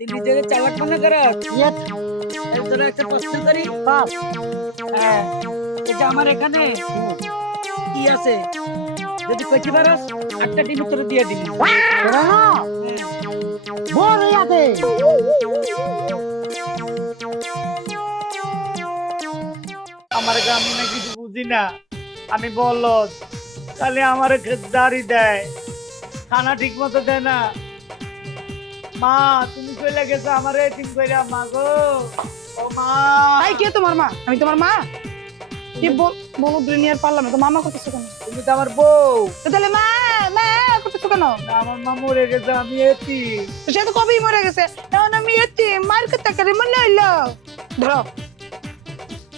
নিজেকে চালাক মনে এই তোরা একটা প্রশ্ন করি। বাপ হ্যাঁ এই আমার এখানে। কি আছে? যদি কইতে পারস আটটা ডিম তোর দিয়ে দিবি। না? বড় ইয়াতে আমার আমি না কিছু বুঝি না। আমি বলদ। তাহলে আমার দাড়ি দেয়। খানা ঠিক মতো দেয় না। মা তুমি চলে গেছো আমার এতিম কইরা মা গো। ও মা। এই কে তোমার মা? আমি তোমার মা? কি বল দুনিয়ার পারলাম তো মামা করতেছো কেন? তুমি তো আমার বউ। তাহলে মা মা করতেছো কেন? আমার মা মরে গেছে আমি এতি তো সে তো কবেই মরে গেছে। এখন আমি এতে মার কথা করে মনে হইল? ধরো।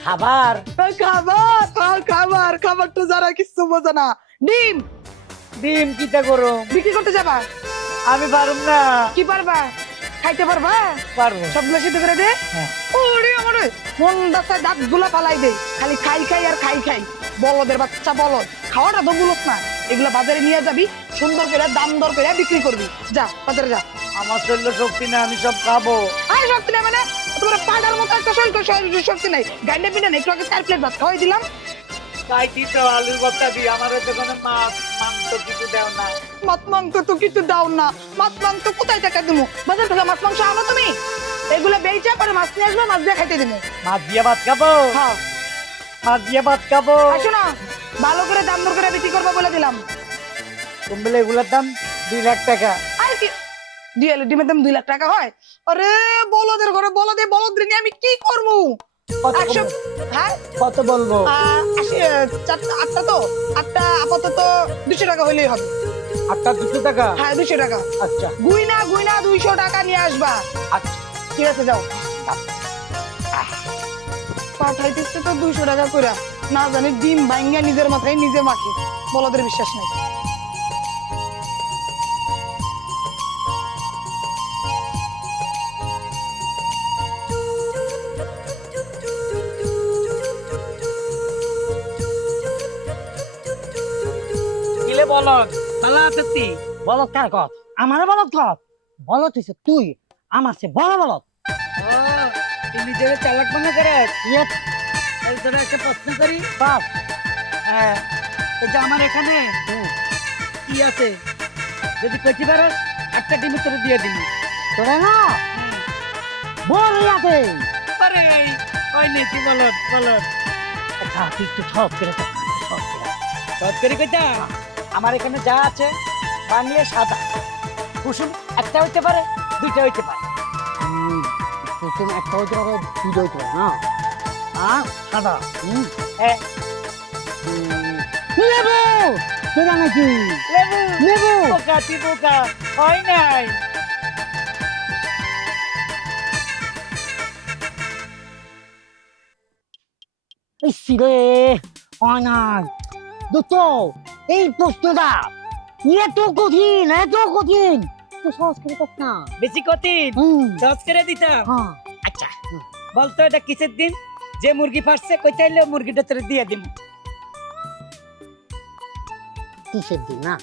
খাবার? খাবার খাবার খাবার তো যারা কিছু বোঝে না। ডিম। ডিম কিটা করো বিক্রি করতে যাবা? আমি পারুম না। কি পারবা? খাইতে পারবা? পারব। সবগুলো সিদ্ধ করে দে। হ্যাঁ। ওরে আমার মন দাসায় দাঁতগুলা ফালাই দে। খালি খাই খাই আর খাই খাই। বলদের বাচ্চা বলদ। খাওয়াটা তো বুলস না। এগুলো বাজারে নিয়ে যাবি সুন্দর করে দাম দর করে বিক্রি করবি। যা বাজারে যা। আমার শরীরে শক্তি না আমি সব খাব। আরে শক্তি নেই মানে তোমার পাটার মতো একটা শরীর শরীর শক্তি নাই। গান্ডে পিঠা নেই একটু আগে চার প্লেট ভাত খাওয়াই দিলাম। খাইছি তো আলুর ভর্তা দিই আমার তো কোনো মাছ? মাংস কিছু দেও না। মাছ মাংস তো কিছু দাও না। মাছ মাংস কোথায় টাকা দিমু বাজার থেকে মাছ মাংস আনো তুমি? এগুলো বেচা পরে মাছ নিয়ে আসব মাছ দিয়ে খাইতে দিমু মাছ দিয়ে ভাত খাব? হ্যাঁ। মাছ দিয়ে ভাত খাব? আসো না। ভালো করে দাম দর করে বিক্রি করব বলে দিলাম। তুমি বলে এগুলোর দাম দুই লাখ টাকা। আর কি? দুই ডিমের দাম দুই লাখ টাকা হয়? আরে বলদের ঘরে বলদে বলদ নিয়ে আমি কি করব? একশো হ্যাঁ? কত বলব? আটটা তো? আটটা আপাতত দুশো টাকা হইলেই হবে। আটটা দুশো টাকা? হ্যাঁ দুশো টাকা। আচ্ছা। গুইনা গুইনা দুইশো টাকা নিয়ে আসবা। আচ্ছা। ঠিক আছে যাও। পাঠাইতেছে তো দুইশো টাকা করে না জানি ডিম ভাঙ্গা নিজের মাথায় নিজে মাখে। বলদের বিশ্বাস নাই। কিলে বলো পালা সত্যি বলত কার কত? আমারে বলত কত বলত হইছে তুই আমার সে বড় বলত ও তুই নিজেকে চালাক মনে করস? ইয়েত তাহলে তোরা একটা প্রশ্ন করি। বাপ হ্যাঁ এই যে আমার এখানে কি আছে? যদি কইতে পারস আটটা ডিম তোর দিয়ে দিবি। তোরা না? বড় ইয়াতে। আরে কই নেই তুই বলত বলত খা তুই একটু ঠক করে ঠক করে। সৎ করে কইতা? আমার এখানে যা আছে বাংলে সাদা। কুসুম একটা হইতে পারে দুইটা হইতে পারে। প্রথম একটা হইতে পারে দুটো হইতে পারে না? আর সাদা। হুম। হ্যাঁ লেবু! সেটা নাকি? লেবু! লেবু! বোকা তুই বোকা? হয় নাই। রে অনার দুটো এই প্রশ্নটা এত কঠিন এত কঠিন। তো সহজ করে না বেশি কঠিন? সহজ করে হ্যাঁ। আচ্ছা। বলতো এটা কিসের দিন? যে মুরগি ফাটছে হইলে মুরগিটা তোর দিয়ে দিম। কিসের দিন না?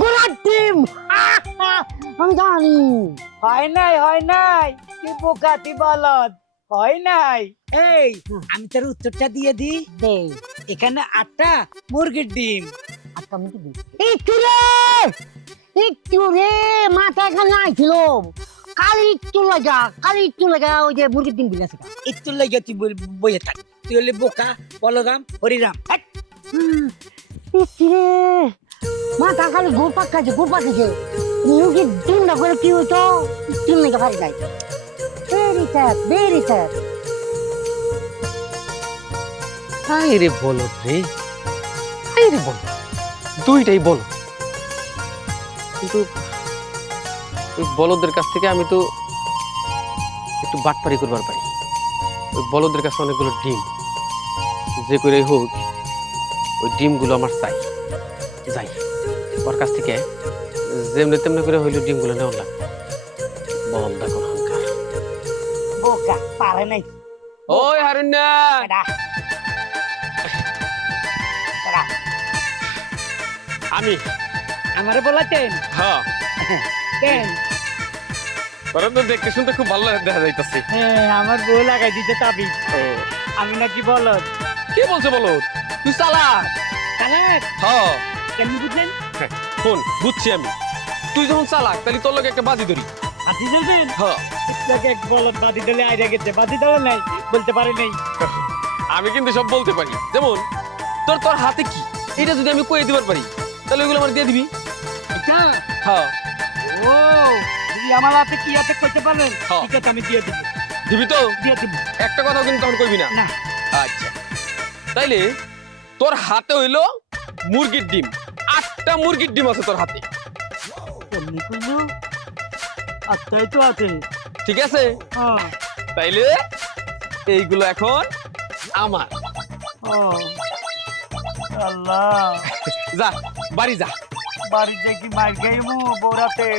গোলার ডিম! আমি জানি। হয় নাই হয় নাই। তুই বোকা তুই বলদ? হয় নাই। এই। আমি তোর উত্তরটা দিয়ে দিই। এখানে আটটা মুরগির ডিম। আটটা দিন একটু রে একটু রে মাথা এখানে আইছিল। কালি একটু লাগা কালি একটু লাগা ওই যে মুরগির ডিম বিলাসে একটু লেগে তুই বই- বইয়ে থাক। তুই হলে বোকা বলরাম হরিরাম। হাট। ইসি রে মাথা খালি গোপা খাচ্ছে গোপা খাচ্ছে মুরগির ডিমটা করে কি হইতো? ডিম লেগে ভারি যায়। স্যাড ভেরি স্যাড হাই রে বলো রে। হাই রে বলো দুইটাই বলো কিন্তু ওই বলদের কাছ থেকে আমি তো একটু বাটপারি করবার পারি। ওই বলদের কাছে অনেকগুলো ডিম। যে করে হোক, ওই ডিমগুলো আমার চাই। যাই, ওর কাছ থেকে যেমনি তেমনি করে হইল ডিমগুলো নেওয়া লাগবে। বল দেখো। পারে নাই ওই। আমি আমারে বলাতেন হ্যাঁ কেন তো দেখতে শুনতে খুব ভালো দেখা যাইতাছে হ্যাঁ আমার বউ লাগাই দিতে তাবি আমি নাকি বলদ কে বলছে বলো তুই চালাক চালাক হ্যাঁ কেমনি বুঝলেন শোন বুঝছি আমি তুই যখন চালাক তাহলে তোর লোক একটা বাজি ধরি হাসি চলবেন আপনাকে এক বলদ বাদি দলে আইরা গেছে। বাদি দলে নাই বলতে পারে নাই। আমি কিন্তু সব বলতে পারি। যেমন তোর তোর হাতে কি? এটা যদি আমি কয়ে দিবার পারি তাহলে ওইগুলো আমার দিয়ে দিবি। এটা হ্যাঁ ও যদি আমার হাতে কি হাতে কইতে পারেন। ঠিক আছে আমি দিয়ে দেবো। দিবি তো? দিয়ে দেবো। একটা কথাও কিন্তু তখন কইবি না। না। আচ্ছা। তাইলে তোর হাতে হইল মুরগির ডিম। আটটা মুরগির ডিম আছে তোর হাতে। আত্মাই তো আছে। ঠিক আছে? হ্যাঁ। তাইলে এইগুলো এখন আমার। আল্লাহ। যা বাড়ি যা। বাড়িতে কি মার গাইমু বৌরাতে